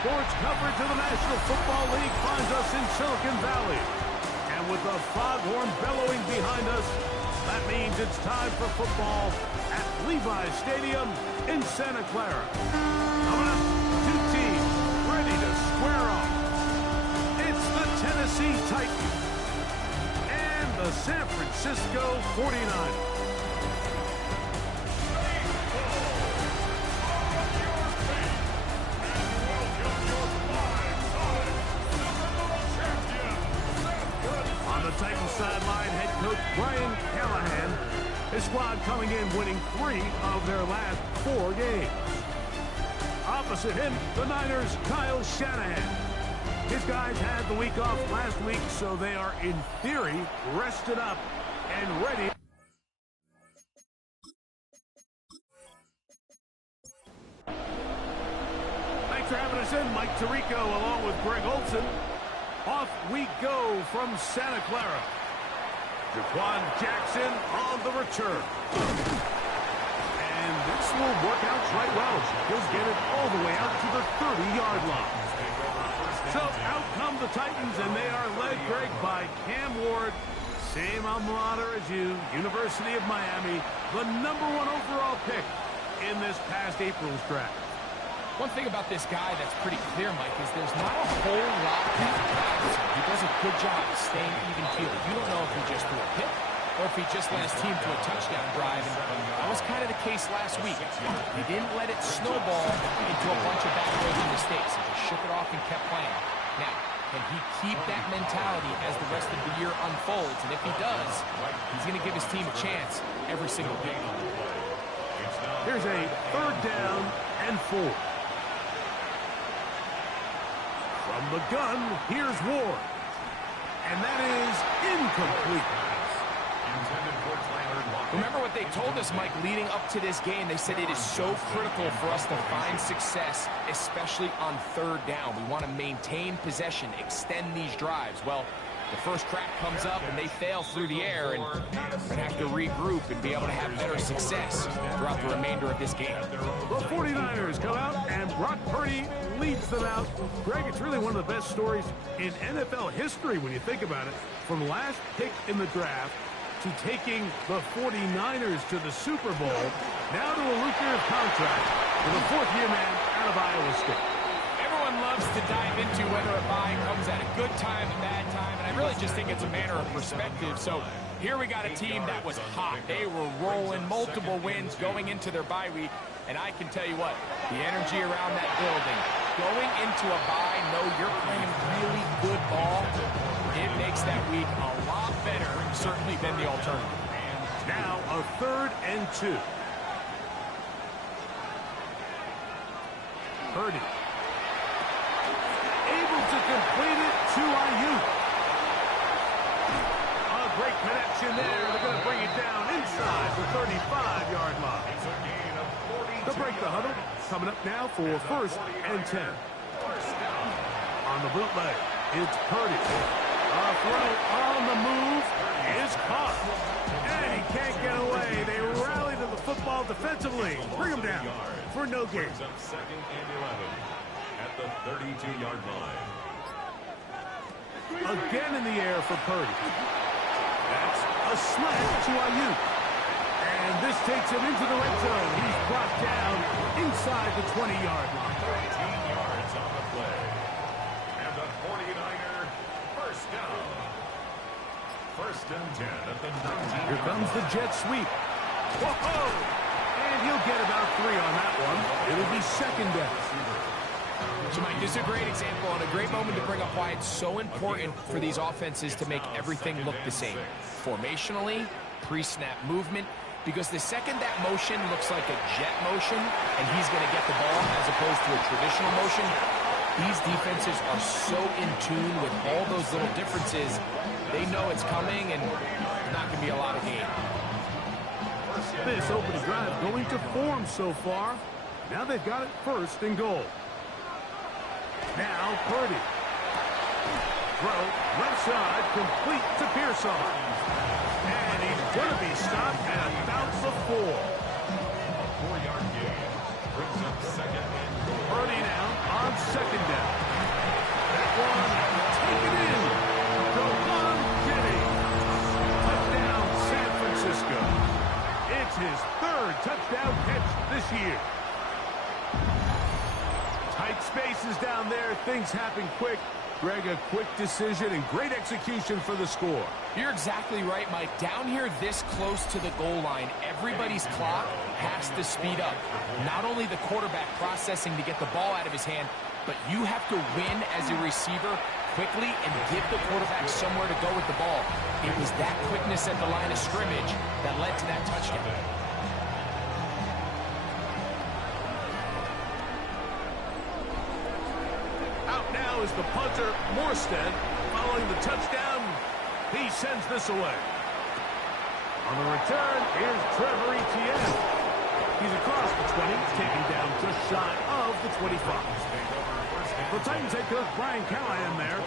Sports coverage of the National Football League finds us in Silicon Valley. And with the foghorn bellowing behind us, that means it's time for football at Levi's Stadium in Santa Clara. Coming up, two teams ready to square off. It's the Tennessee Titans and the San Francisco 49ers. Titans sideline head coach Brian Callahan. His squad coming in winning 3 of their last 4 games. Opposite him, the Niners' Kyle Shanahan. His guys had the week off last week, so they are in theory rested up and ready. Thanks for having us in, Mike Tirico along with Greg Olson. Off we go from Santa Clara. Jaquan Jackson on the return. And this will work out quite well. He'll get it all the way out to the 30-yard line. So out come the Titans, and they are led, Greg, by Cam Ward. Same alma mater as you, University of Miami. The #1 overall pick in this past April's draft. One thing about this guy that's pretty clear, Mike, is there's not a whole lot that happens. He does a good job of staying even-keeled. You don't know if he just threw a pick or if he just led his team to a touchdown drive. And that was kind of the case last week. He didn't let it snowball into a bunch of bad throws and mistakes. He just shook it off and kept playing. Now, can he keep that mentality as the rest of the year unfolds? And if he does, he's going to give his team a chance every single game. Here's a 3rd down and 4. From the gun, here's Ward. And that is incomplete. Remember what they told us, Mike, leading up to this game. They said it is so critical for us to find success, especially on 3rd down. We want to maintain possession, extend these drives. Well, the first crack comes up and they fail through the air, and we're going to have to regroup and be able to have better success throughout the remainder of this game. The 49ers come out and Brock Purdy leads them out. Greg, it's really one of the best stories in NFL history when you think about it. From last pick in the draft to taking the 49ers to the Super Bowl, now to a lucrative contract with a 4th-year man out of Iowa State. Everyone loves to dive into whether a buy comes at a good time, a bad time, and I really just think it's a matter of perspective. So here we got a team that was hot. They were rolling, multiple wins going into their bye week, and I can tell you what, the energy around that building, going into a bye, know you're playing really good ball, it makes that week a lot better, certainly, than the alternative. Now a 3rd and 2. Purdy. Able to complete it to Ayuk. A great connection there. They're going to bring it down inside the 35-yard line. They'll break the huddle. Coming up now for 1st and 10. On the bootleg, it's Purdy. A throw on the move is caught. And he can't get away. They rally to the football defensively. Bring him down for no gain. 2nd and 11 at the 32-yard line. Again in the air for Purdy. That's a slant to Ayuk. And this takes him into the red zone. He's brought down inside the 20-yard line. 13 yards on the play. And the 49er first down. 1st and 10 at the 19. Here comes the jet sweep. Whoa! And he'll get about 3 on that one. It'll be 2nd down. So, Mike, this is a great example and a great moment to bring up why it's so important for these offenses to make everything look the same. Formationally, pre-snap movement, because the second that motion looks like a jet motion and he's going to get the ball as opposed to a traditional motion, these defenses are so in tune with all those little differences. They know it's coming and there's not going to be a lot of gain. This opening drive going to form so far. Now they've got it 1st and goal. Now Purdy. Throw left side complete to Pearson. And he's going to be stopped at about the 4. 4-yard gain brings up 2nd and goal. Purdy now on 2nd down. his third touchdown catch this year. Tight spaces down there. Things happen quick. Greg, a quick decision and great execution for the score. You're exactly right, Mike. Down here this close to the goal line, everybody's clock has to speed up. Not only the quarterback processing to get the ball out of his hand, but you have to win as a receiver quickly and give the quarterback somewhere to go with the ball. It was that quickness at the line of scrimmage that led to that touchdown. Out now is the punter, Morstead. Following the touchdown, he sends this away. On the return, here's Trevor Etienne. He's across the 20, taken down just shy of the 25. The Titans head coach Brian Callahan there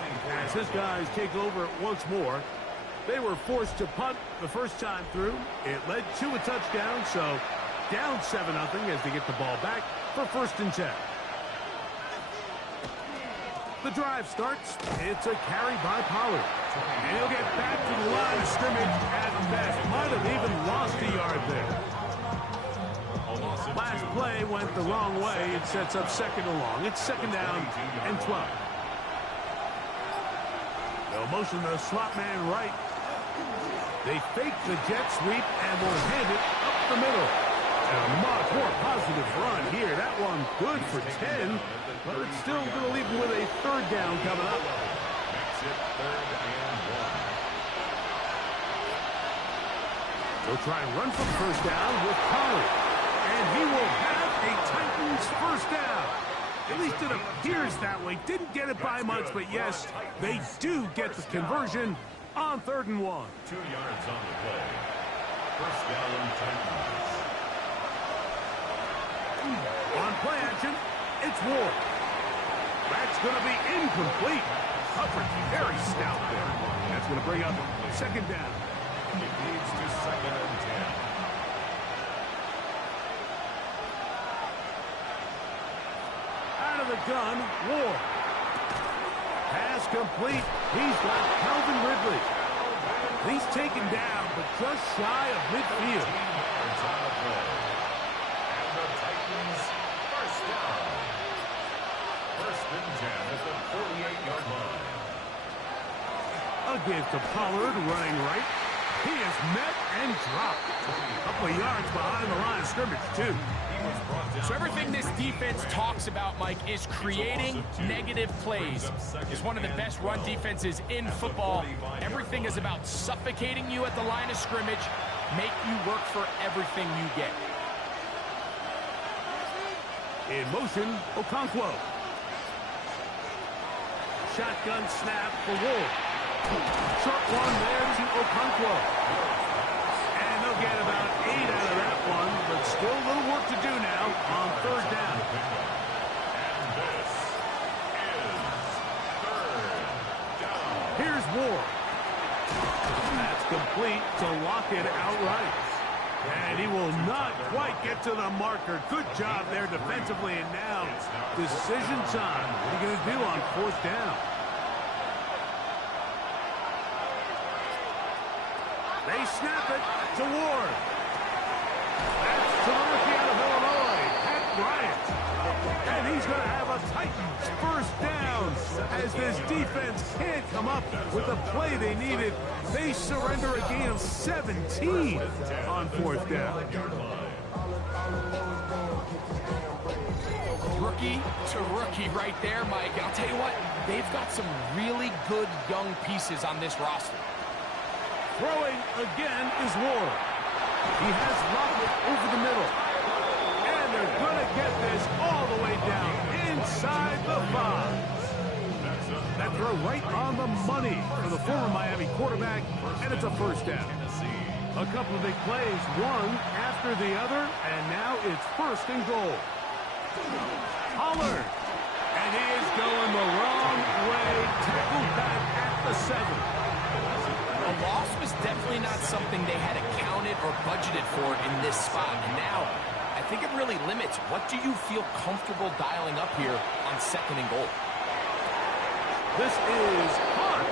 as his guys take over once more. They were forced to punt the first time through. It led to a touchdown, so down 7-0 as they get the ball back for 1st and 10. The drive starts. It's a carry by Pollard. And he'll get back to the line of scrimmage at best. Might have even lost a yard there. Last play went the wrong way. It sets up 2nd and long. It's 2nd down and 12. They'll motion the slot man right. They fake the jet sweep and will hand it up the middle. And a much more positive run here. That one good for 10, but it's still going to leave him with a 3rd down coming up. Makes it 3rd and 1. They'll try and run for the 1st down with Pollard. And he will have a Titans 1st down. At least it appears that way. Didn't get it by much, but yes, they do get the conversion on 3rd and 1. 2 yards on the play. 1st down, Titans. On play action, it's Ward. That's going to be incomplete. Coverage very stout there. That's going to bring up 2nd down. It leads to 2nd and 10. Out of the gun, Ward. Pass complete. He's got Calvin Ridley. He's taken down, but just shy of midfield. 15 yards on the play. And the Titans 1st down. 1st and 10 at the 48-yard line. A give to Pollard running right. He is met and dropped. A couple of yards behind the line of scrimmage, too. So everything this defense talks about, Mike, is creating negative plays. It's one of the best run defenses in football. Everything is about suffocating you at the line of scrimmage, make you work for everything you get. In motion, Okonkwo. Shotgun snap for Wolf. Short one there to Okonkwo. And they'll get about 8 out of that one, but still a little work to do now on 3rd down. And this is 3rd down. Here's Ward. That's complete to lock it outright. And he will not quite get to the marker. Good job there defensively, and now decision time. What are you going to do on 4th down? They snap it to Ward. That's to the rookie out of Illinois, Pat Bryant. And he's going to have a Titans 1st down as this defense can't come up with the play they needed. They surrender a gain of 17 on 4th down. Rookie to rookie right there, Mike. And I'll tell you what, they've got some really good young pieces on this roster. Throwing again is Ward. He has Lockett over the middle. And they're going to get this all the way down inside the 5. That throw right on the money for the former Miami quarterback, and it's a 1st down. A couple of big plays, one after the other, and now it's 1st and goal. Pollard. And he is going the wrong way. Tackled back at the 7. A loss was definitely not something they had accounted or budgeted for in this spot. And now, I think it really limits what do you feel comfortable dialing up here on 2nd and goal. This is hot.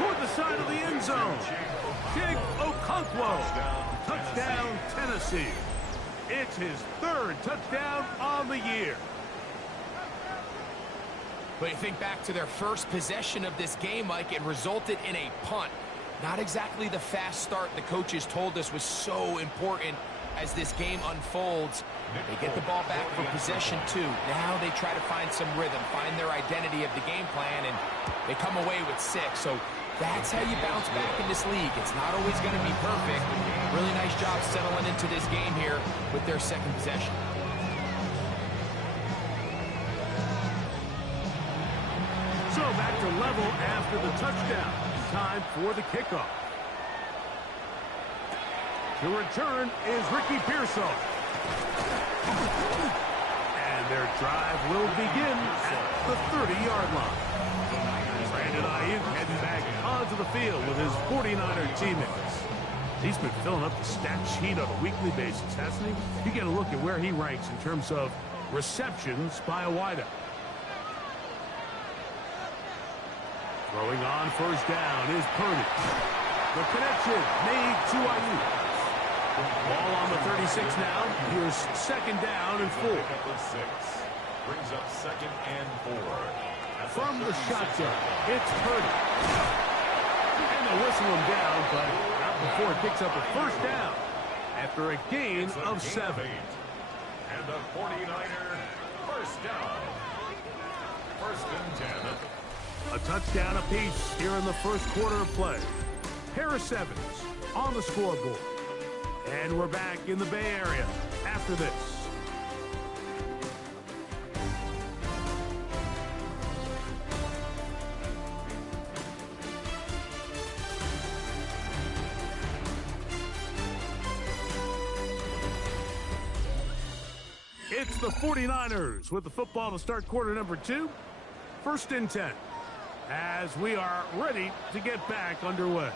toward the side of the end zone. Big Okonkwo. Touchdown, Tennessee. It's his third touchdown on the year. But you think back to their first possession of this game, Mike, it resulted in a punt. Not exactly the fast start the coaches told us was so important as this game unfolds. They get the ball back for possession 2. Now they try to find some rhythm, find their identity of the game plan, and they come away with 6. So that's how you bounce back in this league. It's not always going to be perfect. Really nice job settling into this game here with their second possession. So back to level after the touchdown. Time for the kickoff. The return is Ricky Pearsall. And their drive will begin at the 30-yard line. Brandon Ayuk heading back onto the field with his 49er teammates. He's been filling up the stat sheet on a weekly basis, hasn't he? You get a look at where he ranks in terms of receptions by a wideout. Throwing on first down is Purdy. The connection made to Ayuk. Ball on the 36 now. Here's second down and 4. Brings up second and 4. From the shotgun, it's Purdy. And they'll whistle him down, but not before it picks up a first down after a gain of 7. And the 49er first down. First and 10. A touchdown apiece here in the first quarter of play. Harris Evans on the scoreboard. And we're back in the Bay Area after this. It's the 49ers with the football to start quarter number 2. First and 10. As we are ready to get back underway.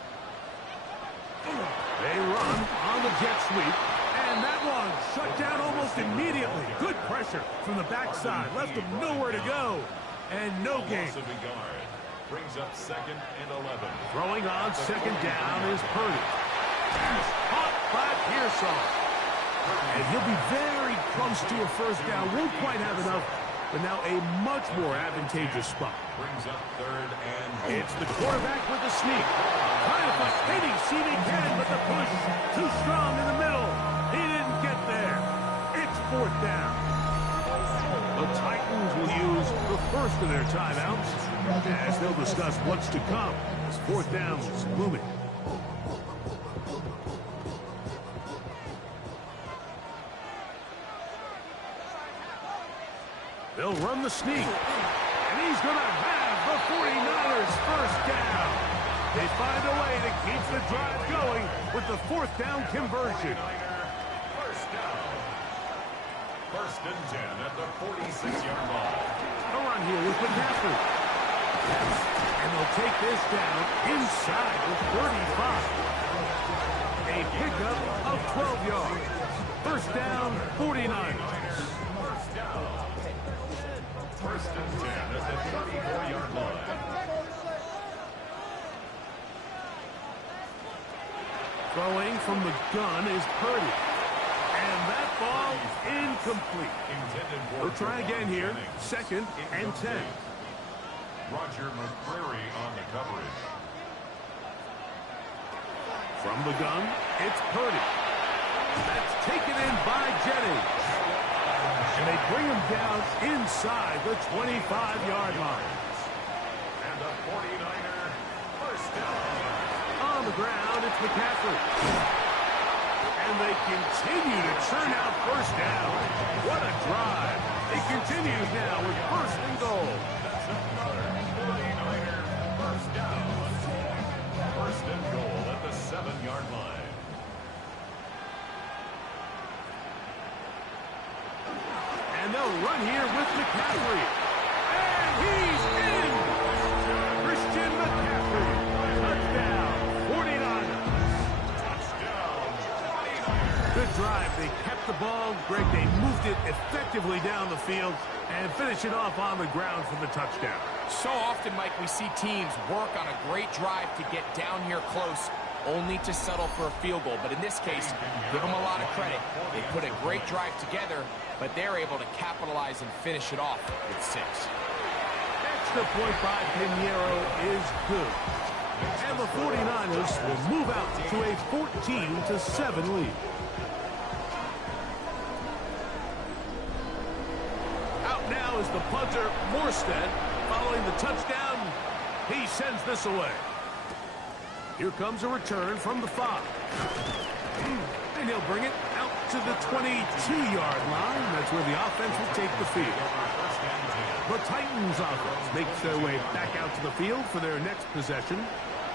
They run on the jet sweep, and that one shut down almost immediately. Good pressure from the backside, left them nowhere to go, and no gain. Brings up second and 11. Throwing on second down is Purdy. Caught by Pearsall. And he'll be very close to a first down. Won't quite have enough, but now a much more advantageous spot. Brings up third and 8. It's the quarterback with the sneak. Trying to find any seam he can, but the push too strong in the middle. He didn't get there. It's fourth down. The Titans will use the first of their timeouts as they'll discuss what's to come as fourth down is looming. They'll run the sneak. And he's going to have the 49ers first down. They find a way to keep the drive going with the fourth down conversion. First down. First and 10 at the 46-yard line. A run here with McCaffrey. And they'll take this down inside the 35. A pickup of 12 yards. First down, 49ers. First and 10 at the 34-yard line. Throwing from the gun is Purdy. And that ball incomplete. We'll try again here. Second and 10. Roger McCreary on the coverage. From the gun, it's Purdy. That's taken in by Jennings. And they bring him down inside the 25-yard line. And the 49er first down. On the ground, it's McCaffrey. And they continue to churn out first down. What a drive. It continues now with first and goal. That's another 49er first down. First and goal at the 7-yard line. And they'll run here with McCaffrey. And he's in! Christian McCaffrey. Touchdown, 49ers. Touchdown, 49ers. The drive. They kept the ball. Greg, they moved it effectively down the field and finished it off on the ground for the touchdown. So often, Mike, we see teams work on a great drive to get down here close, only to settle for a field goal. But in this case, give them a lot of credit. They put a great drive together, but they're able to capitalize and finish it off with 6. Extra point by Pinheiro is good. And the 49ers will move out to a 14-7 lead. Out now is the punter, Morstead. Following the touchdown, he sends this away. Here comes a return from the 5. And he'll bring it out to the 22-yard line. That's where the offense will take the field. The Titans offense makes their way back out to the field for their next possession.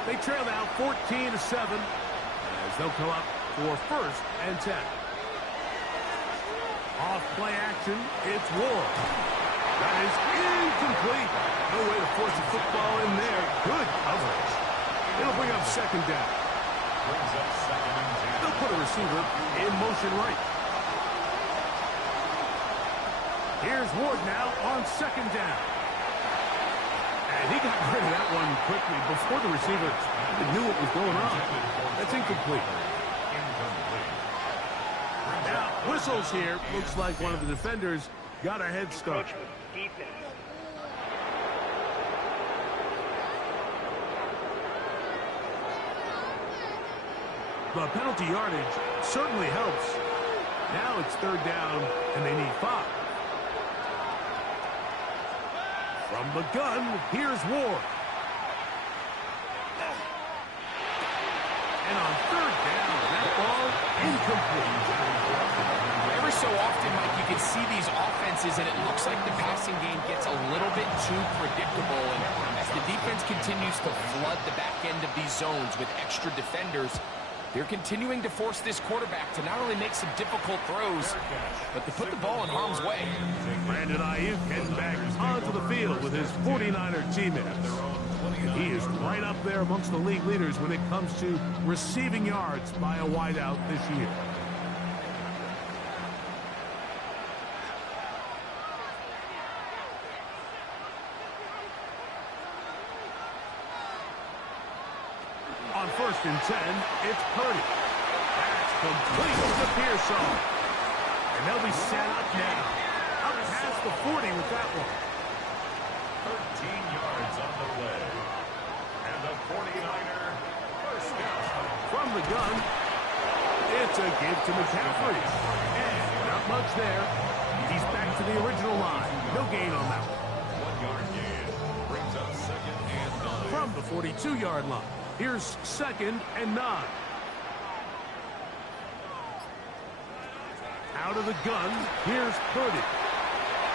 They trail now 14-7 as they'll come up for 1st and 10. Off play action, it's Ward. That is incomplete. No way to force the football in there. Good coverage. It'll bring up 2nd down. They'll put a receiver in motion right. Here's Ward now on 2nd down. And he got rid of that one quickly before the receiver knew what was going on. That's incomplete. Now, whistles here. Looks like one of the defenders got a head start. The penalty yardage certainly helps. Now it's 3rd down, and they need 5. From the gun, here's Ward. And on 3rd down, that ball incomplete. Every so often, Mike, you can see these offenses, and it looks like the passing game gets a little bit too predictable. And as the defense continues to flood the back end of these zones with extra defenders, they're continuing to force this quarterback to not only make some difficult throws, but to put the ball in harm's way. Brandon Ayuk heading back onto the field with his 49er teammates. He is right up there amongst the league leaders when it comes to receiving yards by a wideout this year. On 1st and 10, it's Purdy. That's complete to Pearsall. And they'll be set up now. Up past the 40 with that one. 13 yards on the play. And the 49er first down. From the gun, it's a give to McCaffrey. And not much there. He's back to the original line. No gain on that one. 1-yard gain brings up 2nd and 9. From the 42-yard line. Here's 2nd and 9. Out of the gun, here's Purdy.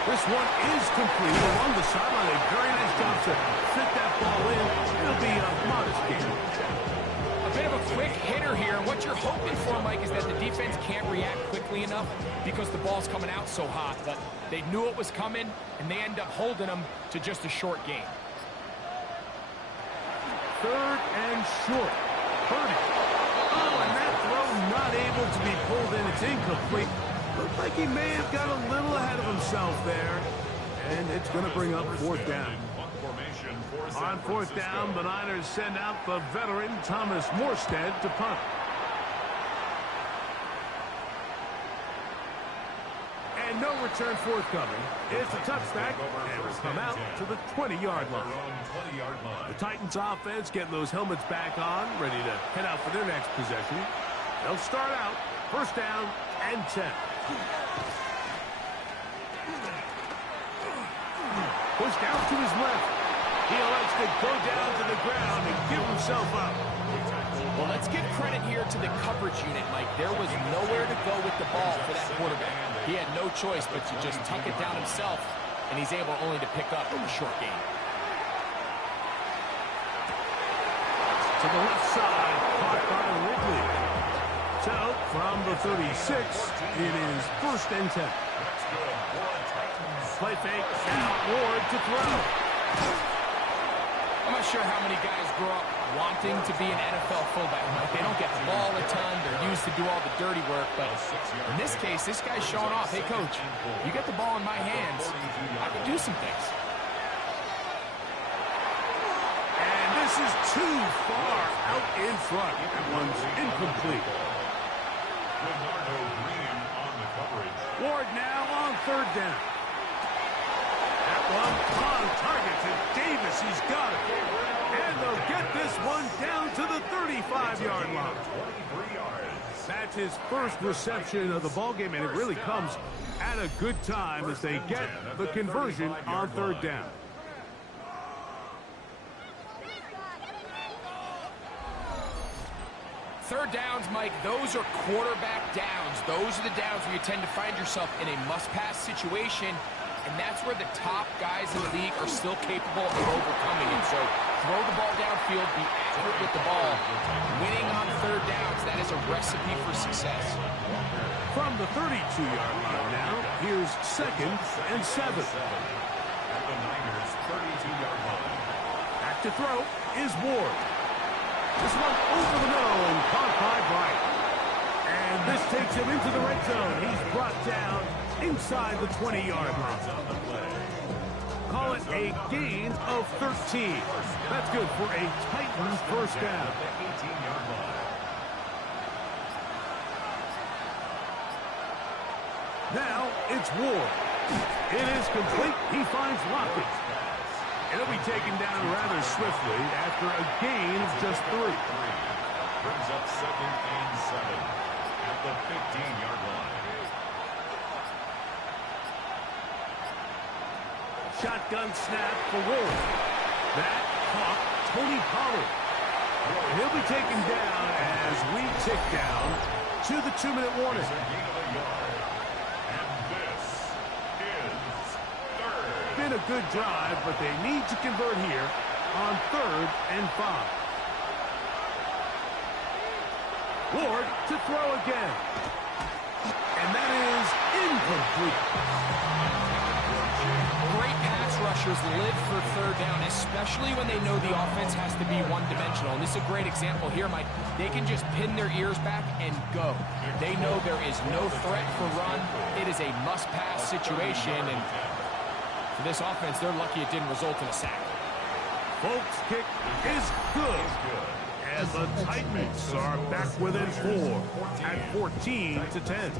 This one is complete along the sideline. A very nice job to fit that ball in. It'll be a modest gain. A bit of a quick hitter here. What you're hoping for, Mike, is that the defense can't react quickly enough because the ball's coming out so hot. But they knew it was coming, and they end up holding them to just a short gain. 3rd and short. Purdy. Oh, and that throw not able to be pulled in. It's incomplete. Looked like he may have got a little ahead of himself there. And it's going to bring up 4th down. On 4th down, the Niners send out the veteran Thomas Morstead to punt. And no return forthcoming. It's a touchback, and will come out to the 20-yard line. The Titans offense getting those helmets back on, ready to head out for their next possession. They'll start out 1st down and 10. Pushed out to his left. He elects to go down to the ground and give himself up. Well, let's give credit here to the coverage unit, Mike. There was nowhere to go with the ball for that quarterback. He had no choice but to just tuck it down himself, and he's able only to pick up a short gain. To the left side, caught by Ridley. So, from the 36, it is 1st and 10. Play fake, now Ward to throw. I'm not sure how many guys grow up wanting to be an NFL fullback, Mike. They don't get the ball a ton. They're used to do all the dirty work. But in this case, this guy's showing off. Hey, coach, you get the ball in my hands, I can do some things. And this is too far out in front. That one's incomplete. Ward now on third down. That one on target to Davis. He's got it. And they'll get this one down to the 35-yard line. That's his first reception of the ballgame, and it really comes at a good time as they get the conversion on third down. Third downs, Mike, those are quarterback downs. Those are the downs where you tend to find yourself in a must-pass situation, and that's where the top guys in the league are still capable of overcoming it. So throw the ball downfield, be accurate with the ball. Winning on third downs, that is a recipe for success. From the 32-yard line now, here's 2nd and 7. At the Niners' 32-yard line. Back to throw is Ward. This one over the middle and caught by Bright. And this takes him into the red zone. He's brought down inside the 20-yard line. Call it a gain of 13. That's good for a Titans first down. Now it's Ward. It is complete. He finds Lockett. He'll be taken down rather swiftly after a gain of just 3. Brings up 2nd and 7 at the 15-yard line. Shotgun snap for Ward. That caught Tony Pollard. He'll be taken down as we tick down to the 2-minute warning. Been a good drive, but they need to convert here on 3rd and 5. Ward to throw again. And that is incomplete. Great pass rushers live for third down, especially when they know the offense has to be one-dimensional. And this is a great example here, Mike. They can just pin their ears back and go. They know there is no threat for run. It is a must-pass situation, and for this offense, they're lucky it didn't result in a sack. Folks' kick is good. And the Titans are back within 4 at 14-10.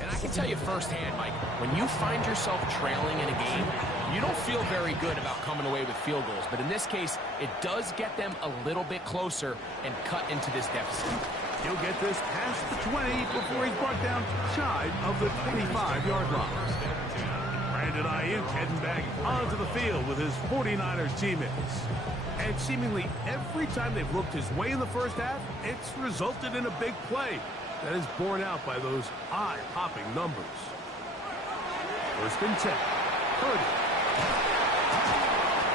And I can tell you firsthand, Mike, when you find yourself trailing in a game, you don't feel very good about coming away with field goals. But in this case, it does get them a little bit closer and cut into this deficit. He'll get this past the 20 before he's brought down shy of the 25-yard line. Brandon Ayuk heading back onto the field with his 49ers teammates. And seemingly every time they've looked his way in the first half, it's resulted in a big play that is borne out by those eye-popping numbers. 1st and 10. Purdy.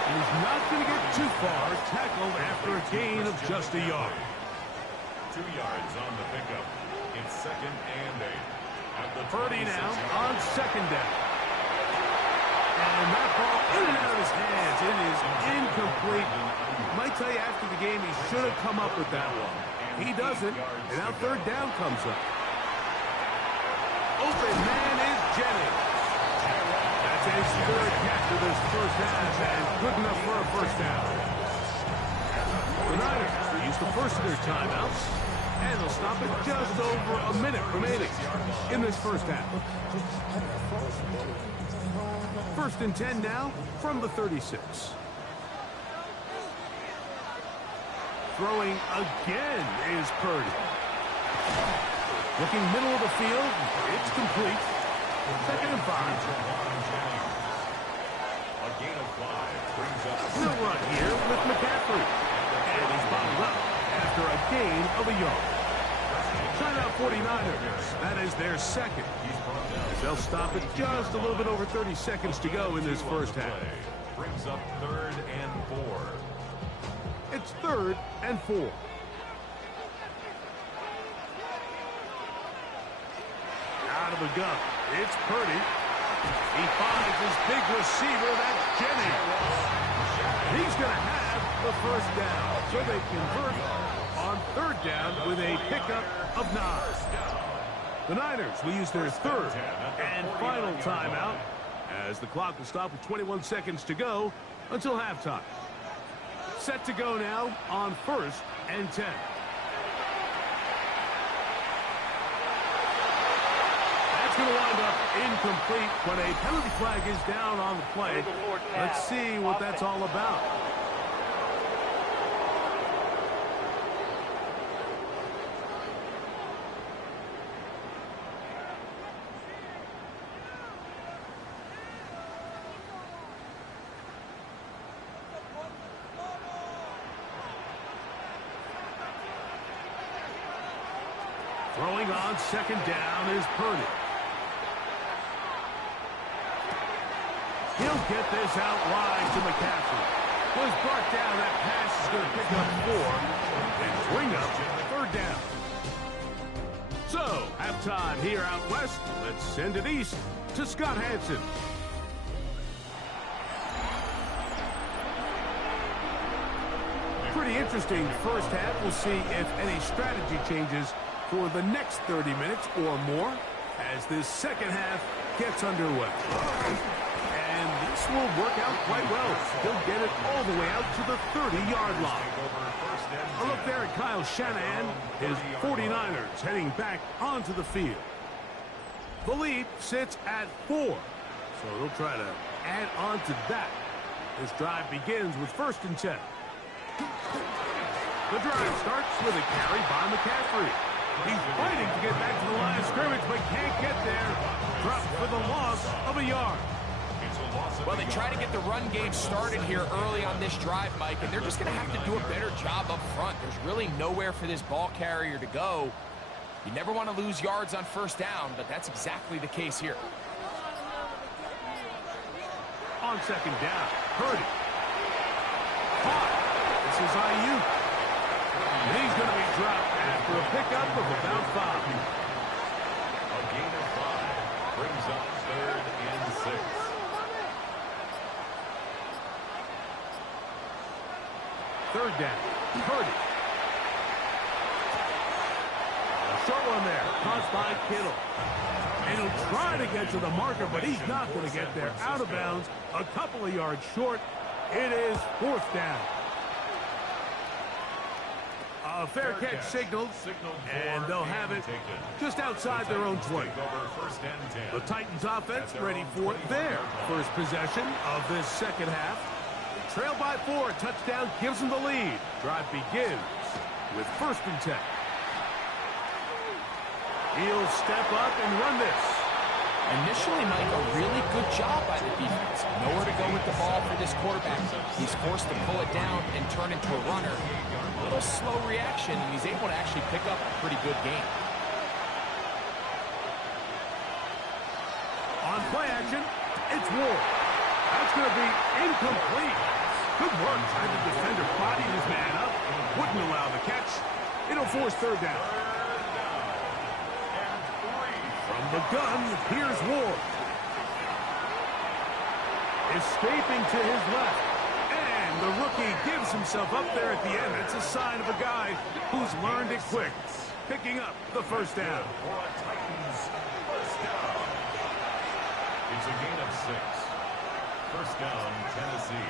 He's not going to get too far, tackled after a gain of just a yard. 2 yards on the pickup. It's 2nd and 8. At the Purdy now on 2nd down. And that ball in and out of his hands. It is incomplete. Might tell you after the game he should have come up with that one. He doesn't, and now 3rd down comes up. Open man is Jennings. That's his 3rd catch of this first half, and good enough for a first down. The Niners use the first of their timeouts, and they'll stop it just over a minute remaining in this first half. 1st and 10 now from the 36. Throwing again is Purdy. Looking middle of the field, it's complete. 2nd and 5. A gain of 5 brings up. No run here with McCaffrey. And he's bottled up after a gain of a yard. Timeout 49ers. That is their 2nd. They'll stop it just a little bit over 30 seconds to go in this first half. Brings up 3rd and 4. It's 3rd and 4. Out of the gun. It's Purdy. He finds his big receiver, that's Jennings. He's going to have the first down. So they convert on third down with a pickup of 9. The Niners will use their third and final timeout as the clock will stop with 21 seconds to go until halftime. Set to go now on 1st and 10. That's going to wind up incomplete, but a penalty flag is down on the play. Let's see what that's all about. Throwing on second down is Purdy. He'll get this out wide to McCaffrey. Was brought down. That pass is going to pick up 4 and bring up third down. So, halftime here out west. Let's send it east to Scott Hanson. Pretty interesting first half. We'll see if any strategy changes for the next 30 minutes or more as this second half gets underway. And this will work out quite well. He'll get it all the way out to the 30-yard line. A look there at Kyle Shanahan, his 49ers heading back onto the field. The lead sits at 4, so they'll try to add on to that. This drive begins with 1st and 10. The drive starts with a carry by McCaffrey. He's fighting to get back to the line of scrimmage, but can't get there. Dropped for the loss of a yard. Well, they try to get the run game started here early on this drive, Mike, and they're just going to have to do a better job up front. There's really nowhere for this ball carrier to go. You never want to lose yards on 1st down, but that's exactly the case here. On 2nd down, Purdy. Caught. This is Ayuk. And he's going to be dropped after a pickup of about 5. A gain of 5 brings up 3rd and 6. Third down, Purdy. A short one there, caught by Kittle. And he'll try to get to the marker, but he's not going to get there. Out of bounds, a couple of yards short. It is 4th down. A fair catch signaled, and they'll have it just outside their own 20. The Titans offense ready for their first possession of this second half. Trailed by 4, touchdown gives them the lead. Drive begins with 1st and 10. He'll step up and run this. Initially, Mike, a really good job by the defense. Nowhere to go with the ball for this quarterback. He's forced to pull it down and turn into a runner. A little slow reaction, and he's able to actually pick up a pretty good game. On play action, it's Ward. That's going to be incomplete. Good work trying to defender bodied his man up. Wouldn't allow the catch. It'll force 3rd down. From the gun, here's Ward. Escaping to his left. And the rookie gives himself up there at the end. That's a sign of a guy who's learned it quick. Picking up the 1st down. It's a gain of 6. 1st down, Tennessee.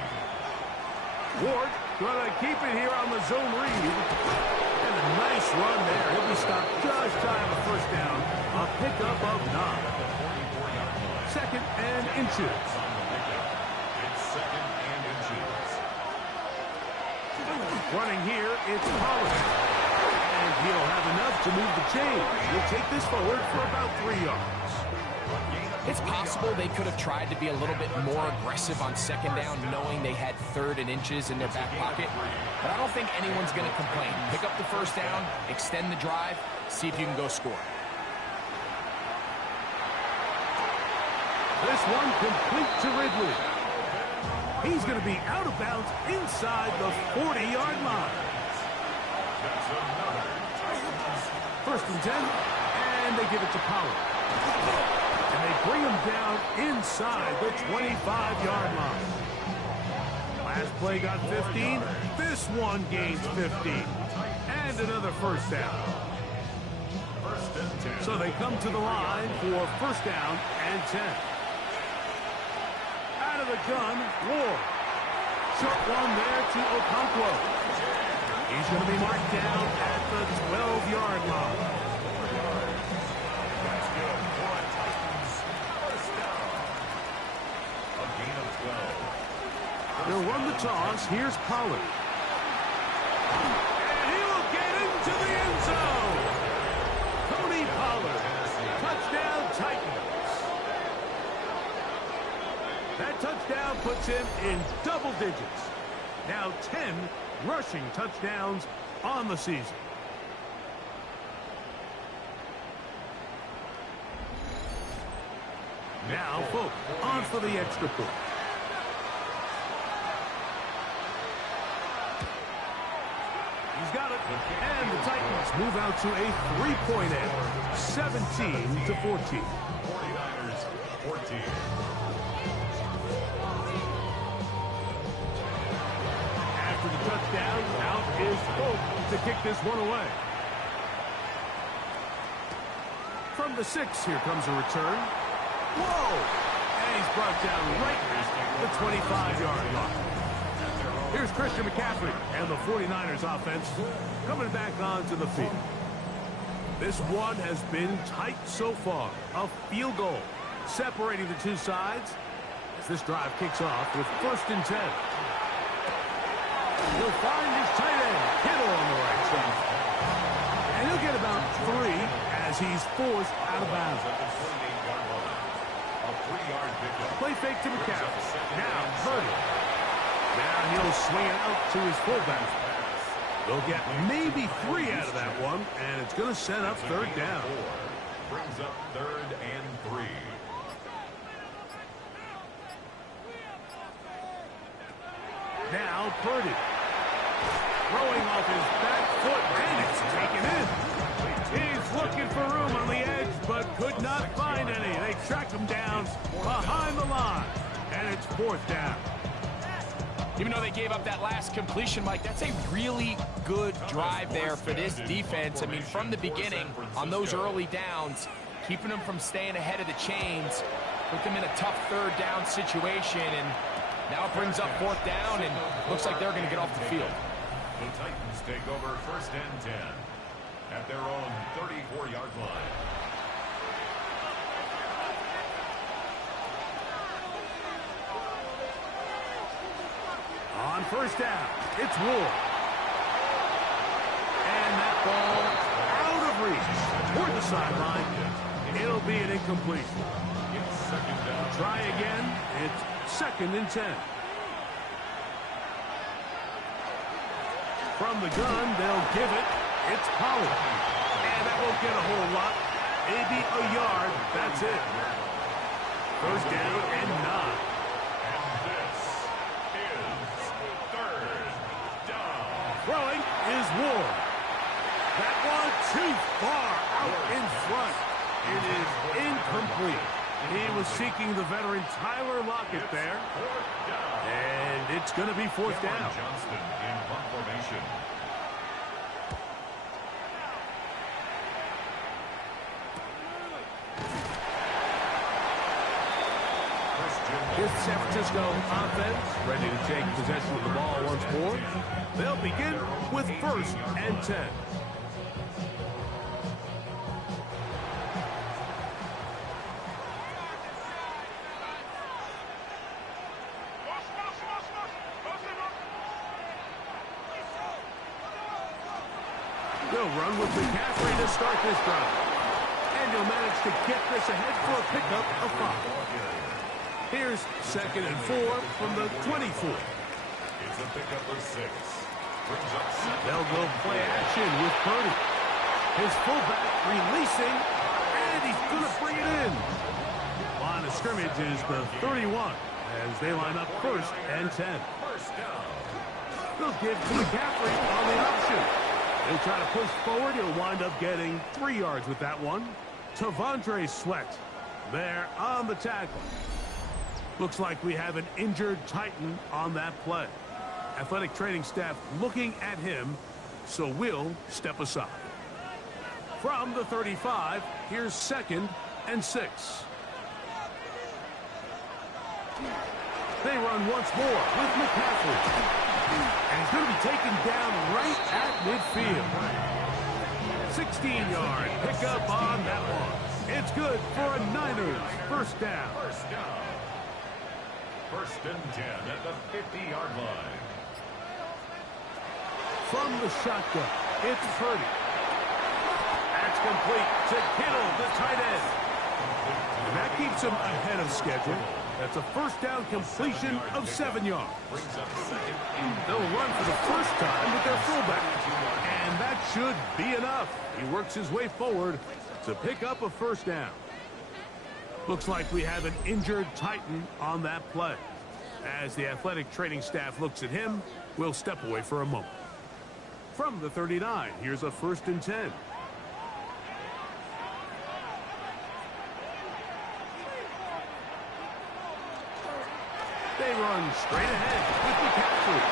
Ward going to keep it here on the zone read. And a nice run there. He'll be stopped just shy of the 1st down. A pickup of 9. 2nd and inches. It's 2nd and inches. Running here, it's Pollard. And he'll have enough to move the chains. He'll take this forward for about 3 yards. It's possible they could have tried to be a little bit more aggressive on 2nd down, knowing they had 3rd and inches in their back pocket. But I don't think anyone's going to complain. Pick up the 1st down, extend the drive, see if you can go score. This one complete to Ridley. He's going to be out of bounds inside the 40-yard line. 1st and 10, and they give it to Pollard. And they bring him down inside the 25-yard line. Last play got 15. This one gains 15. And another first down. So they come to the line for first down and 10. Out of the gun, Ward. Short one there to Okonkwo. He's going to be marked down at the 12-yard line. That's good for a Titans first down. A gain of 12. They'll run the toss. Here's Pollard. And he will get into the end zone. Tony Pollard. Touchdown, Titans. That touchdown puts him in double digits. Now 10 rushing touchdowns on the season. Now, Folk on for the extra point. He's got it. And the Titans move out to a three-point edge. 17-14. 49ers 14. After the touchdown, out is Folk to kick this one away. From the 6, here comes a return. Whoa! And he's brought down right at the 25-yard line. Here's Christian McCaffrey and the 49ers offense coming back onto the field. This one has been tight so far. A field goal separating the two sides as this drive kicks off with first and 10. He'll find his tight end, Kittle, on the right side. And he'll get about 3 as he's forced out of bounds. Play fake to McCaffrey. Now Purdy. Now he'll swing it out to his fullback. They'll get maybe 3 out of that one, and it's going to set up third down. Brings up third and 3. Now Purdy. Throwing off his back foot, and it's taken in. He's looking for room on the edge, but could not find any. They track him down behind the line, and it's fourth down. Even though they gave up that last completion, Mike, that's a really good drive there for this defense. I mean, from the beginning, on those early downs, keeping them from staying ahead of the chains, put them in a tough third down situation, and now it brings up fourth down, and looks like they're going to get off the field. The Titans take over first and 10 at their own 34-yard line. On first down, it's Ward. And that ball out of reach toward the sideline. It'll be an incompletion. Try again. It's second and 10. From the gun, they'll give it. It's Pollard. And that won't get a whole lot. Maybe a yard. That's it. First down and 9. Throwing is Ward. That one too far out in front. It is incomplete. He was seeking the veteran Tyler Lockett there. And it's going to be fourth down. Johnston in punt formation. Here's the San Francisco offense, ready to take possession of the ball once more. They'll begin with first and 10. They'll run with McCaffrey to start this drive. And he'll manage to get this ahead for a pickup of 5. Here's second and 4 from the 24. It's a pickup of 6. They'll go play action with Purdy. His fullback releasing, and he's going to bring it in. Line of scrimmage is the 31 as they line up first and 10. They'll give to McCaffrey on the option. He'll try to push forward. He'll wind up getting 3 yards with that one. Tavondre Sweat there on the tackle. Looks like we have an injured Titan on that play. Athletic training staff looking at him, so we'll step aside. From the 35, here's 2nd and 6. They run once more with McCaffrey. And he's going to be taken down right at midfield. 16-yard pickup on that one. It's good for a Niners first down. First and 10 at the 50-yard line. From the shotgun, it's Purdy. That's complete to Kittle, the tight end. And that keeps him ahead of schedule. That's a first down completion of 7 yards. They'll run for the first time with their fullback. And that should be enough. He works his way forward to pick up a first down. Looks like we have an injured Titan on that play. As the athletic training staff looks at him, we'll step away for a moment. From the 39, here's a 1st and 10. They run straight ahead with McCaffrey.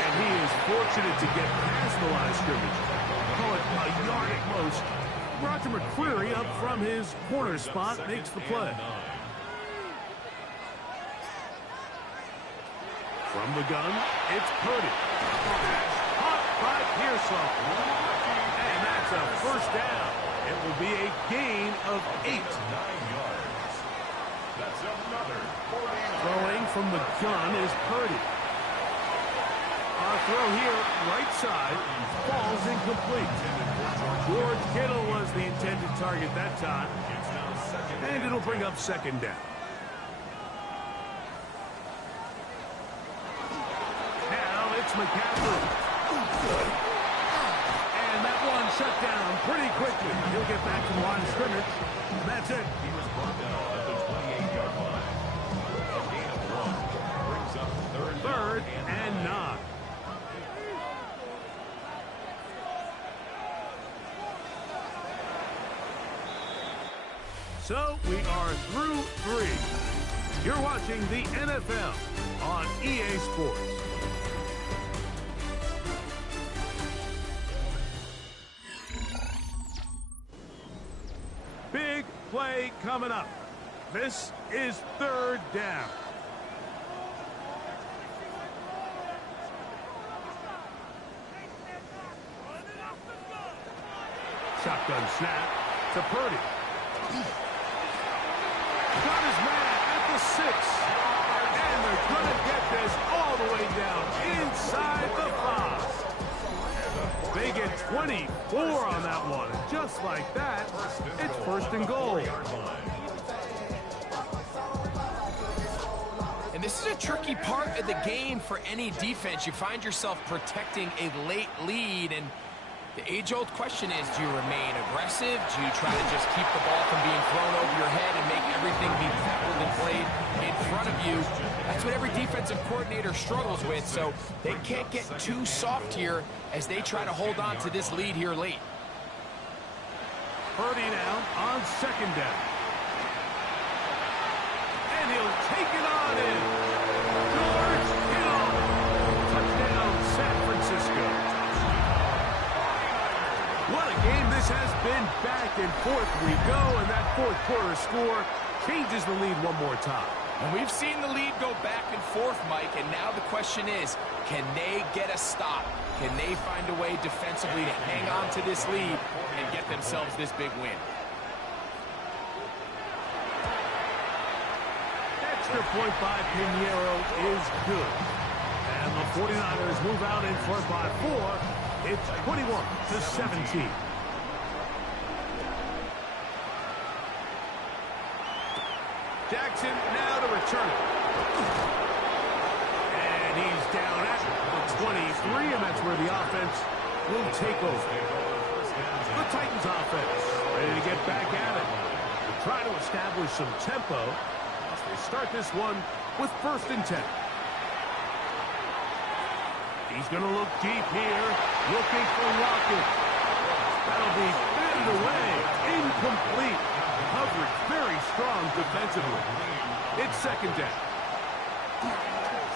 And he is fortunate to get past the line of scrimmage. Call it a yard at most. Roger McCreary up from his corner spot makes the play. From the gun, it's Purdy. Caught by Pearson. And that's a first down. It will be a gain of 8. That's another 40. Throwing from the gun is Purdy. Our throw here, right side, falls incomplete. George Kittle was the intended target that time. And it'll bring up 2nd down. Now it's McCaffrey. And that one shut down pretty quickly. He'll get back to the line of scrimmage. And that's it. He was brought down at the 28-yard line. A gain of 1 brings up 3rd and 9. So we are through 3. You're watching the NFL on EA Sports. Big play coming up. This is 3rd down. Shotgun snap to Purdy. Got his man at the 6. And they're going to get this all the way down inside the 5. They get 24 on that one. And just like that, it's 1st and goal. And this is a tricky part of the game for any defense. You find yourself protecting a late lead, and the age-old question is, do you remain aggressive? Do you try to just keep the ball from being thrown over your head and make everything be tackled and played in front of you? That's what every defensive coordinator struggles with, so they can't get too soft here as they try to hold on to this lead here late. Purdy now on 2nd down. And he'll take it on in. George Kittle. Touchdown, San Francisco. What a game this has been. Back and forth we go, and that 4th quarter score changes the lead one more time. And we've seen the lead go back and forth, Mike, and now the question is, can they get a stop? Can they find a way defensively to hang on to this lead and get themselves this big win? Extra point by Pinheiro is good. And the 49ers move out in front by 4. It's 21-17. Jackson now to return it. And he's down at the 23, and that's where the offense will take over. The Titans offense ready to get back at it. They'll try to establish some tempo as they start this one with 1st and 10. He's going to look deep here, looking for Lockett. That'll be batted away, incomplete. Coverage very strong defensively. It's 2nd down.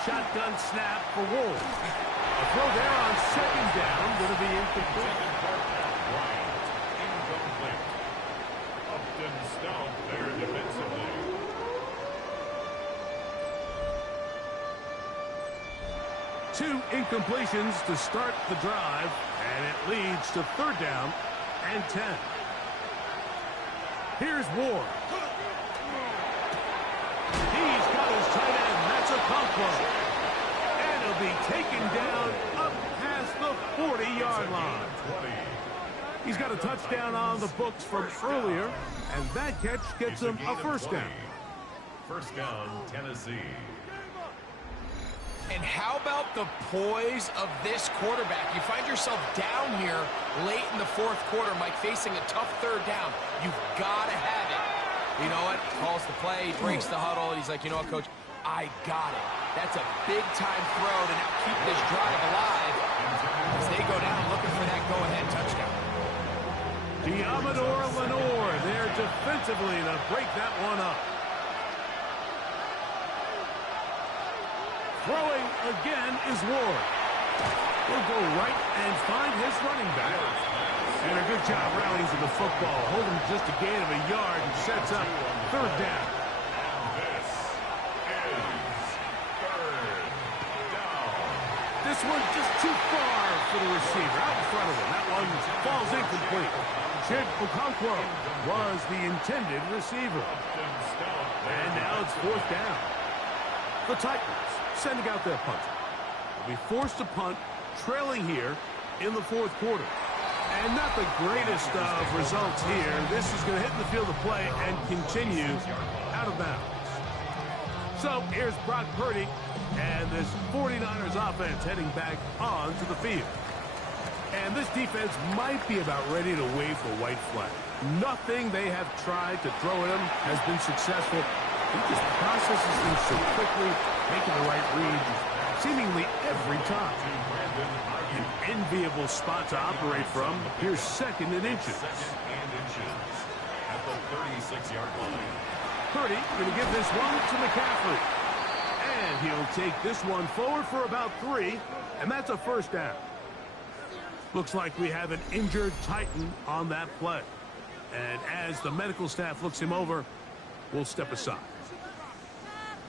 Shotgun snap for Wolves. A throw there on second down, going to be incomplete. Incomplete. Upton Stone there defensively. Two incompletions to start the drive, and it leads to third down and 10. Here's Ward. He's got his tight end. That's a Conquo. And he'll be taken down up past the 40-yard line. He's got a touchdown on the books from earlier, and that catch gets him a first down. First down, Tennessee. And how about the poise of this quarterback? You find yourself down here late in the fourth quarter, Mike, facing a tough third down. You've got to have it. You know what? Calls the play, breaks the huddle, and he's like, you know what, Coach? I got it. That's a big-time throw to now keep this drive alive as they go down looking for that go-ahead touchdown. Diamador Lenore there defensively to break that one up. Throwing again is Ward. He'll go right and find his running back. And a good job rallying to the football. Holding just a gain of a yard and sets up third down. This is third down. This one's just too far for the receiver. Out in front of him. That one falls incomplete. Chid Okonkwo was the intended receiver. And now it's fourth down. The Titans sending out their punter. They'll be forced to punt, trailing here in the fourth quarter. And not the greatest of results here. This is going to hit in the field of play and continue out of bounds. So here's Brock Purdy and this 49ers offense heading back onto the field. And this defense might be about ready to wave the white flag. Nothing they have tried to throw at him has been successful. He just processes things so quickly, making the right read seemingly every time. An enviable spot to operate from. Here's second and inches. Second and inches at the 36-yard line. Purdy going to give this one to McCaffrey. And he'll take this one forward for about 3, and that's a first down. Looks like we have an injured Titan on that play. And as the medical staff looks him over, we'll step aside.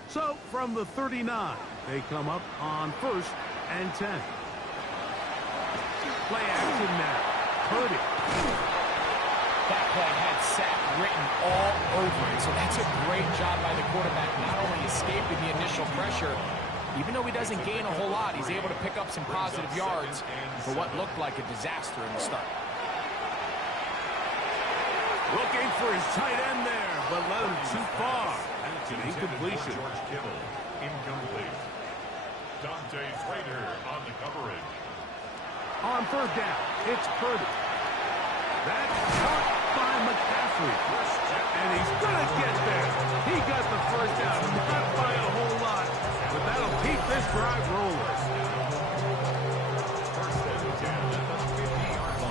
So from the 39, they come up on first and 10. Play action now. Purdy. That play had sack written all over it, so that's a great job by the quarterback, not only escaping the initial pressure, even though he doesn't gain a whole lot, he's able to pick up some positive yards for what looked like a disaster in the start. Looking for his tight end there, but led him too far. That's an incompletion. George Kittle, incomplete. Dante Trader on the coverage. On third down, it's Purdy. That's caught by McCaffrey. And he's going to get there. He got the first down, not by a whole lot, but that'll keep this drive rolling.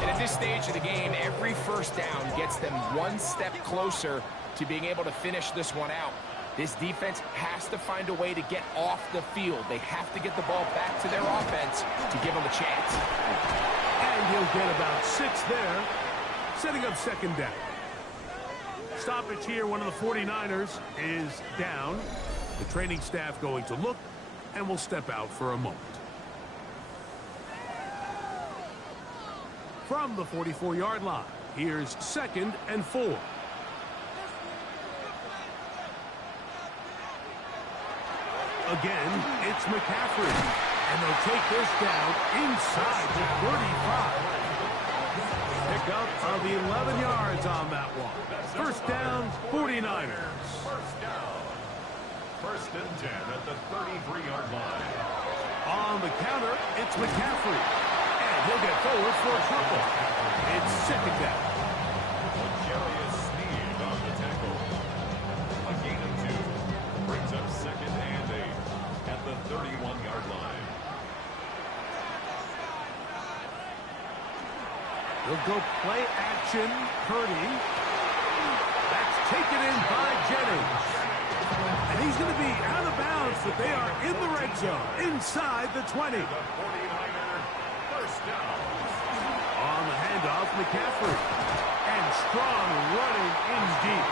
And at this stage of the game, every first down gets them one step closer to being able to finish this one out. This defense has to find a way to get off the field. They have to get the ball back to their offense to give them a chance. And he'll get about 6 there, setting up second down. Stoppage here, one of the 49ers is down. The training staff going to look, and will step out for a moment. From the 44-yard line, here's second and 4. Again, it's McCaffrey. And they'll take this down inside the 35. Pick up of 11 yards on that one. First down, 49ers. First down. First and 10 at the 33-yard line. On the counter, it's McCaffrey. And he'll get forward for a couple. It's second down. Jarius Sneed on the tackle. A gain of 2. Brings up second and 8 at the 31-yard line. He'll go play action. Purdy. That's taken in by Jennings. And he's going to be out of bounds announce that they are in the red zone, inside the 20. The 49er first down. On the handoff, McCaffrey. And strong running in deep.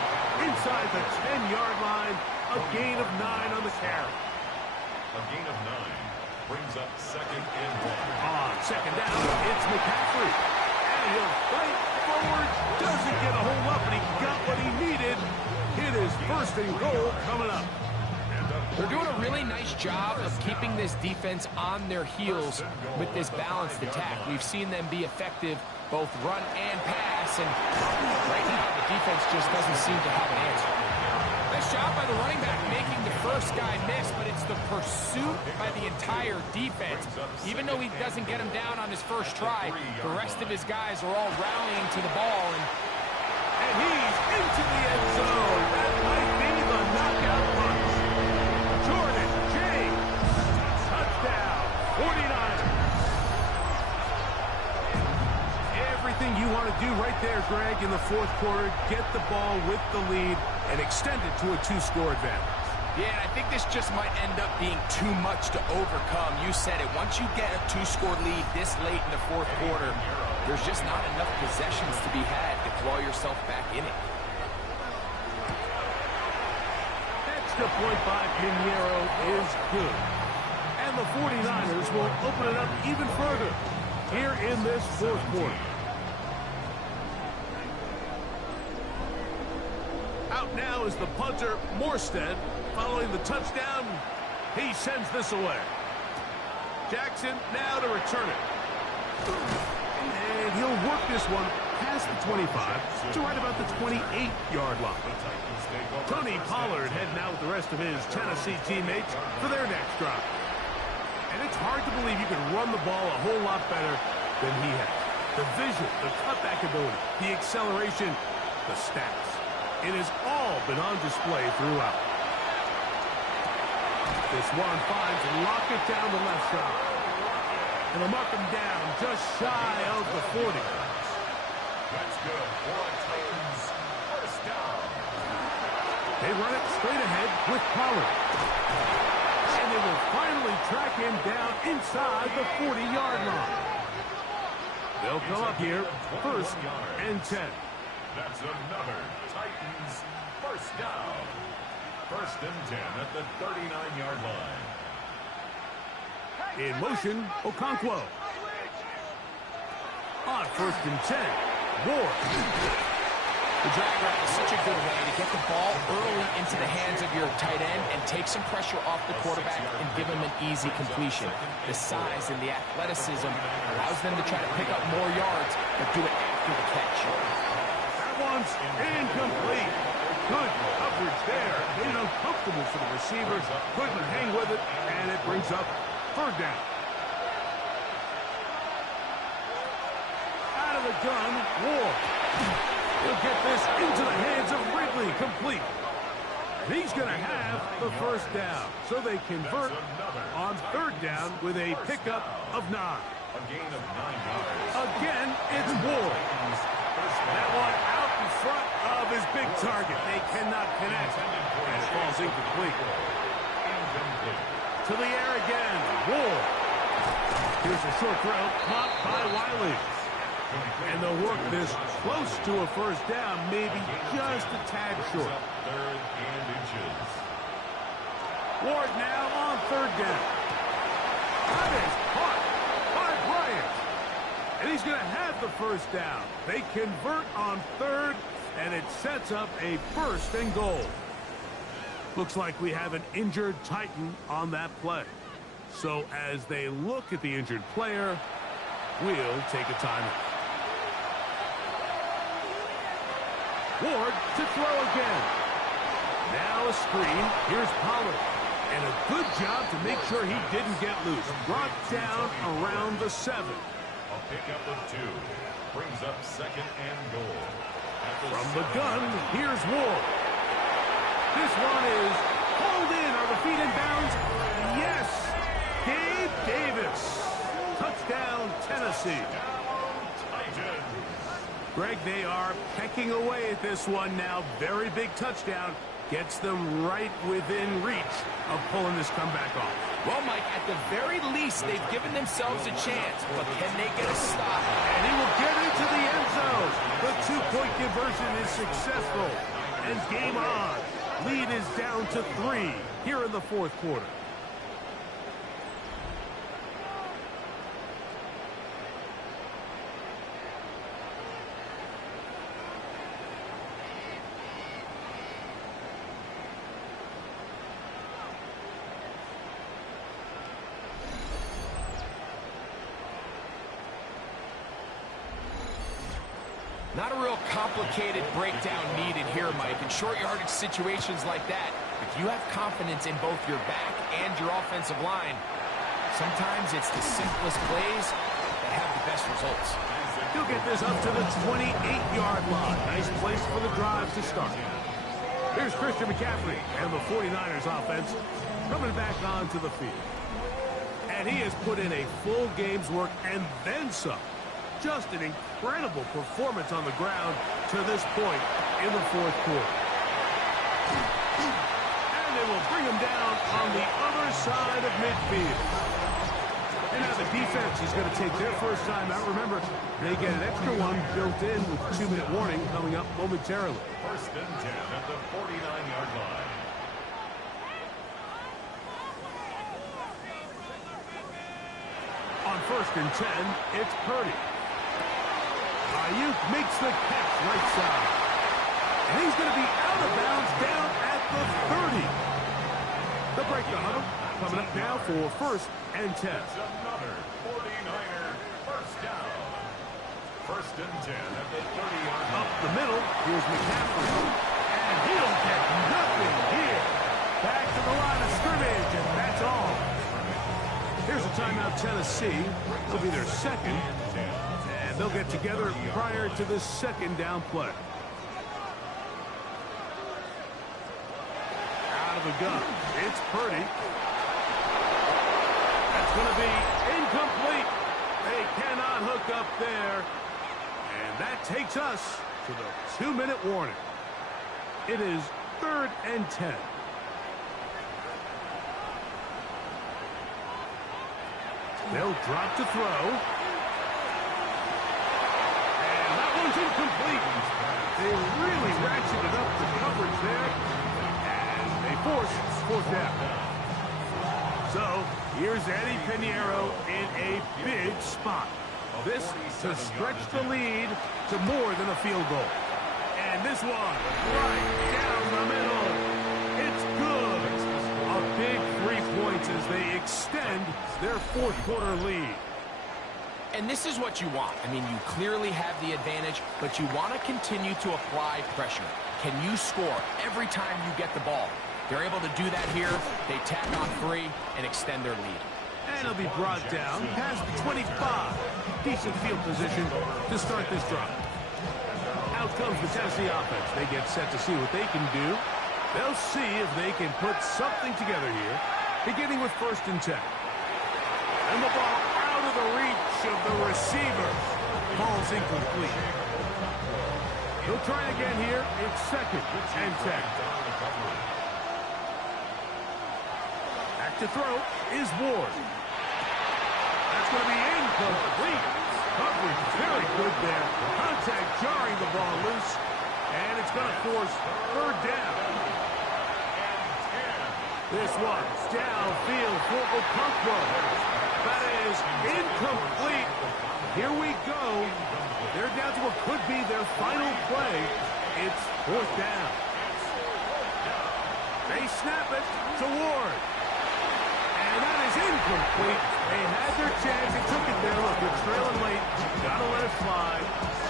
Inside the 10-yard line, a gain of 9 on the carry. A gain of 9 brings up second and 1. On second down, it's McCaffrey. And he'll fight forward. Doesn't get a hold up, but he got what he needed. It is first and goal coming up. They're doing a really nice job of keeping this defense on their heels with this balanced attack. We've seen them be effective both run and pass, and right now the defense just doesn't seem to have an answer. Nice job by the running back making the first guy miss, but it's the pursuit by the entire defense. Even though he doesn't get him down on his first try, the rest of his guys are all rallying to the ball. And he's into the end zone. That might be the knockout punch. Jordan James, touchdown, 49ers. Everything you want to do right there, Greg, in the fourth quarter, get the ball with the lead and extend it to a 2-score advantage. Yeah, and I think this just might end up being too much to overcome. You said it. Once you get a 2-score lead this late in the fourth quarter, there's just not enough possessions to be had to claw yourself back in it. Extra point by Pinheiro is good. And the 49ers will open it up even further here in this fourth quarter. Out now is the punter, Morstead. Following the touchdown, he sends this away. Jackson now to return it. And he'll work this one past the 25 to right about the 28-yard line. Tony Pollard heading out with the rest of his Tennessee teammates for their next drive. And it's hard to believe you can run the ball a whole lot better than he has. The vision, the cutback ability, the acceleration, the stats. It has all been on display throughout. This one finds Lockett down the left side. And they'll mark him down just shy of the 40. That's good for a Titans first down. They run it straight ahead with Pollard. And they will finally track him down inside the 40-yard line. They'll come up here, first and 10. That's another Titans first down. First and 10 at the 39-yard line. In motion, Okonkwo. On first and 10, Ward. The drag route is such a good way to get the ball early into the hands of your tight end and take some pressure off the quarterback and give him an easy completion. The size and the athleticism allows them to try to pick up more yards, but do it after the catch. That one's incomplete. Good coverage there. Made it uncomfortable for the receiver. Couldn't hang with it, and it brings up third down. Out of the gun, Ward. He'll get this into the hands of Ridley, complete. And he's going to have the first down. So they convert on third down with a pickup of 9. A gain of 9 yards. Again, it's Ward. That one out in front of his big target. They cannot connect. And it falls incomplete. To the air again, Ward. Here's a short throw, caught by Wiley. And they'll work this close to a first down, maybe just a tad short. Third and inches. Ward now on third down. That is caught by Bryant. And he's going to have the first down. They convert on third, and it sets up a first and goal. Looks like we have an injured Titan on that play. So as they look at the injured player, we'll take a timeout. Ward to throw again. Now a screen. Here's Pollard. And a good job to make sure he didn't get loose. Brought down around the 7. A pickup of 2 brings up second and goal. From the gun, here's Ward. This one is pulled in. Are the feet in bounds? Yes. Gabe Davis. Touchdown, Tennessee. Greg, they are pecking away at this one now. Very big touchdown. Gets them right within reach of pulling this comeback off. Well, Mike, at the very least, they've given themselves a chance, but can they get a stop? And he will get into the end zone. The two-point conversion is successful. And game on. Lead is down to 3 here in the fourth quarter. Not a real complicated breakdown needed here, Mike. In short yardage situations like that, if you have confidence in both your back and your offensive line, sometimes it's the simplest plays that have the best results. He'll get this up to the 28-yard line. Nice place for the drive to start. Here's Christian McCaffrey and the 49ers offense coming back onto the field. And he has put in a full game's work and then some. Just an incredible performance on the ground to this point in the fourth quarter. And they will bring him down on the other side of midfield. And now the defense is going to take their first time out. Remember, they get an extra one built in with a 2-minute warning coming up momentarily. First and 10 at the 49-yard line. On first and 10, it's Purdy. Ayuk makes the catch right side. And he's going to be out of bounds down at the 30. They'll break the huddle. Coming up now for first and 10. It's another 49er first down. First and 10 at the 30-yard line. Up the middle, here's McCaffrey. And he'll get nothing here. Back to the line of scrimmage, and that's all. Here's a timeout, Tennessee. It'll be their second. They'll get together prior to the second down play. Out of the gun, it's Purdy. That's going to be incomplete. They cannot hook up there. And that takes us to the 2-minute warning. It is 3rd and 10. They'll drop to throw. Incomplete. They really ratcheted up the coverage there, and they force 4th down. So here's Eddie Pinheiro in a big spot. This to stretch the lead to more than a field goal. And this one right down the middle. It's good. A big 3 points as they extend their fourth quarter lead. And this is what you want. I mean, you clearly have the advantage, but you want to continue to apply pressure. Can you score every time you get the ball? They're able to do that here. They tack on 3 and extend their lead. And it'll be brought down past the 25. Decent field position to start this drive. Out comes the Tennessee offense. They get set to see what they can do. They'll see if they can put something together here, beginning with first and 10. And the ball out of the reach of the receiver. Ball's incomplete. He'll try again here. It's 2nd and 10. Back to throw is Ward. That's going to be incomplete. Coverage very good there. Contact jarring the ball loose. And it's going to force 3rd down. This one downfield for Okonkwo. That is incomplete. Here we go. They're down to what could be their final play. It's 4th down. They snap it to Ward. And that is incomplete. They had their chance. They took it there. Look, they're trailing late. Got to let it fly.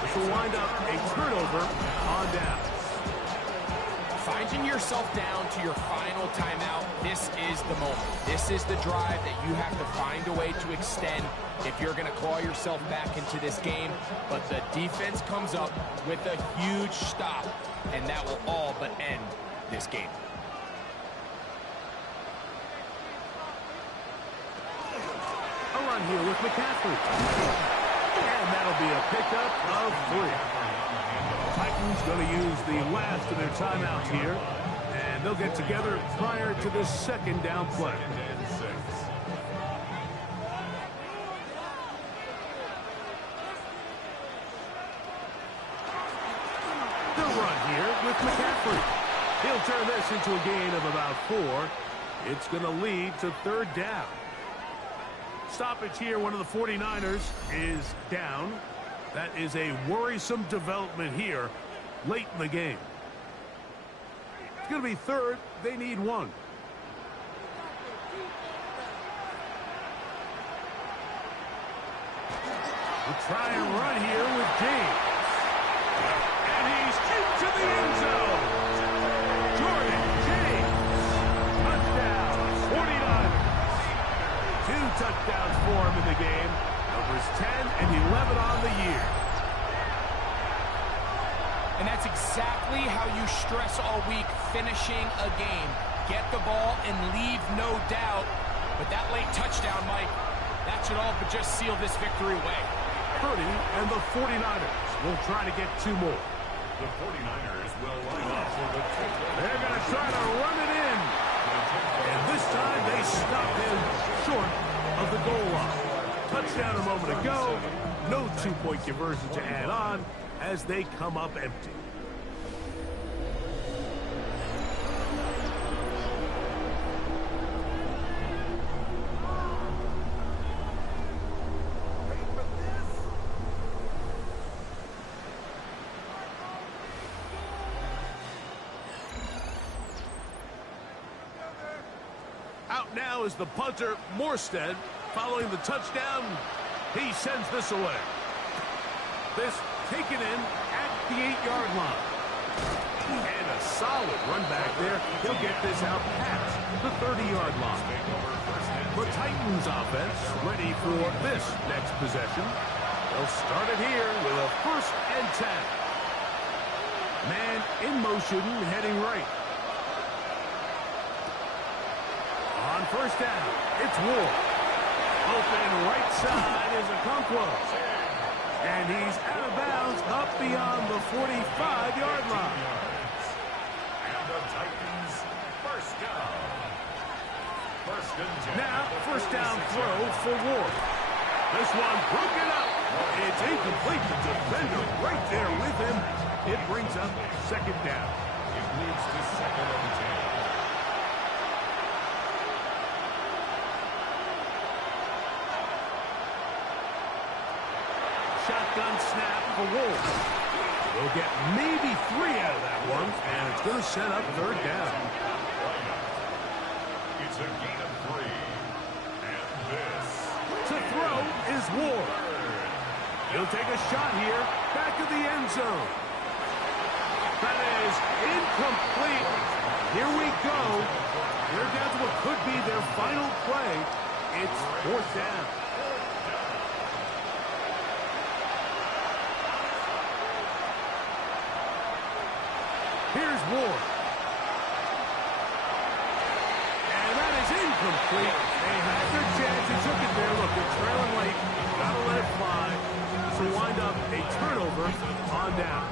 This will wind up a turnover on down. Finding yourself down to your final timeout, this is the moment. This is the drive that you have to find a way to extend if you're going to claw yourself back into this game. But the defense comes up with a huge stop, and that will all but end this game. A run here with McCaffrey. And that'll be a pickup of 3. Titans going to use the last of their timeouts here. And they'll get together prior to this second down play. Second and 6. They'll run here with McCaffrey. He'll turn this into a gain of about 4. It's going to lead to third down. Stoppage here, one of the 49ers is down. That is a worrisome development here late in the game. It's going to be third. They need 1. We'll try and run here with James. And he's into the end zone. Jordan James. Touchdown, 49ers. 2 touchdowns for him in the game. Numbers 10 and 11 on the year. And that's exactly how you stress all week, finishing a game. Get the ball and leave no doubt. But that late touchdown, Mike, that should all but just seal this victory away. Purdy and the 49ers will try to get 2 more. The 49ers will line up for the takeover. They're going to try to run it in. And this time they stop him short of the goal line. Touchdown a moment ago. No 2-point conversion to add on as they come up empty. Out now is the punter, Morstead. Following the touchdown, he sends this away. This taken in at the 8-yard line. And a solid run back there. He'll get this out past the 30-yard line. The Titans offense ready for this next possession. They'll start it here with a 1st and 10. Man in motion, heading right. On 1st down, it's Ward. Open right side is Okonkwo. And he's out of bounds up beyond the 45-yard line. And the Titans, 1st down. 1st and 10. Now, 1st down throw for Ward. This one broken up. It's incomplete. The defender right there with him. It brings up 2nd down. It leads to 2nd and 10. Shotgun snap for Wolf. They'll get maybe 3 out of that one, and it's going to set up 3rd down. It's a gain of 3. And this. To throw is Ward. He'll take a shot here, back of the end zone. That is incomplete. Here we go. They're down to what could be their final play. It's 4th down. Here's Ward. And that is incomplete. They had their chance. He took it there. Look, they're trailing late. Gotta let it fly. This will wind up a turnover on down.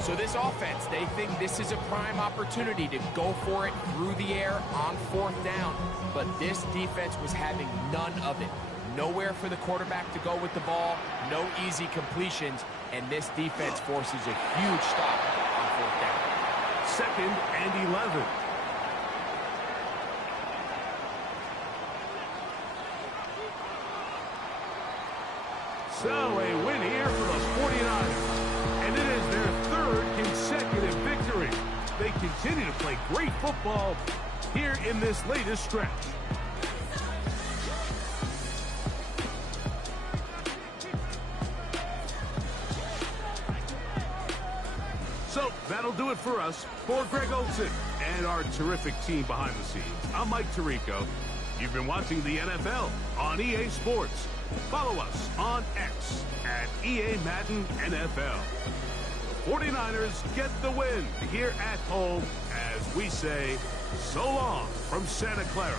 So this offense, they think this is a prime opportunity to go for it through the air on 4th down. But this defense was having none of it. Nowhere for the quarterback to go with the ball. No easy completions. And this defense forces a huge stop on 4th down. 2nd and 11. So a win here for the 49ers. And it is their 3rd consecutive victory. They continue to play great football here in this latest stretch. So that'll do it for us. For Greg Olson and our terrific team behind the scenes, I'm Mike Tirico. You've been watching the NFL on EA Sports. Follow us on X at EA Madden NFL. The 49ers get the win here at home as we say so long from Santa Clara.